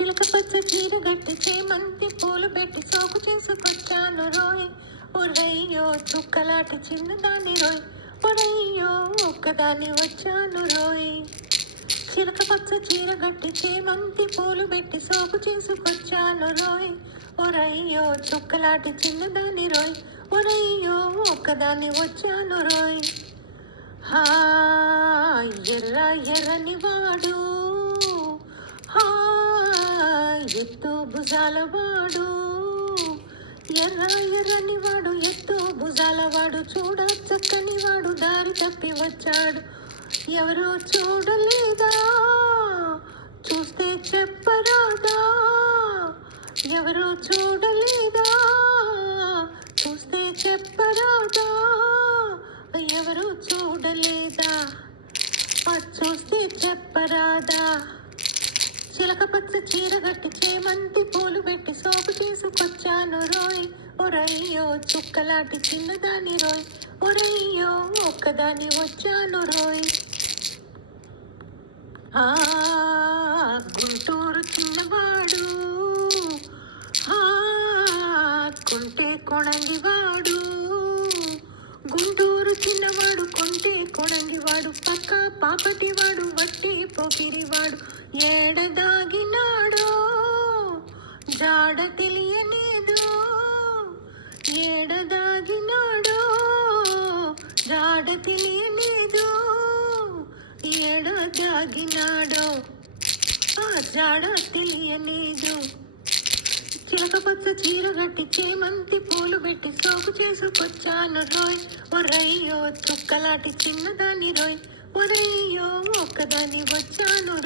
చిలక పచ్చ చీర గట్టి చేమంతి పూలు పెట్టి సోకు చేసుకొచ్చాను రోయ్. ఒరయ్యో చుక్కలాటి చిన్నదాన్ని రోయ్. ఒరయ్యో ఒక్కదాన్ని వచ్చాను రోయ్. చిలక పచ్చ చీర గట్టి చేమంతి పూలు పెట్టి సోకు చేసుకొచ్చాను రోయ్. ఒరయ్యో చుక్కలాటి చిన్నదాన్ని రోయ్. ఒరయ్యో ఒక్కదాన్ని వచ్చాను రోయ్. హా ఎర్ర ఎర్రని వాడు. హా ఎత్తు భుజాల వాడు ఎర్ర ఎర్రని వాడు ఎత్తు భుజాల వాడు చూడ చక్కని వాడు దారి తప్పి వచ్చాడు. ఎవరో చూడలేదా? చూస్తే చెప్పరాదా? ఎవరో చూడలేదా? చూస్తే చెప్పరాదా? ఎవరు చూడలేదా? చూస్తే చెప్పరాదా? చిలక పచ్చ చీర కట్టి చేమంతి పూలు పెట్టి సోపు చేసుకొచ్చాను రోయ్. ఒరయ్యో చుక్కలాంటి చిన్నదాని రోయ్. ఒరయ్యో ఒక్కదాని వచ్చాను రోయ్. ఆ గుంటూరు చిన్నవాడు. కొంటే కొణంగివాడు గుంటూరు చిన్నవాడు కొంటే కొణంగివాడు పక్క పాపటివాడు వట్టి పొగిరి జాడ తెలియలేదు. ఏడదాగినాడో జాడ తెలియలేదు. ఏడదాగినాడో ఆ జాడ తెలియలేదు. చిలకపచ్చ చీర గట్టి చేమంతి పూలు పెట్టి సోపు చేసుకొచ్చాను రోయ్. ఒరయ్యో చుక్కలాటి చిన్నదాని రోయ్. ఒరయ్యో ఒక్కదాని వచ్చాను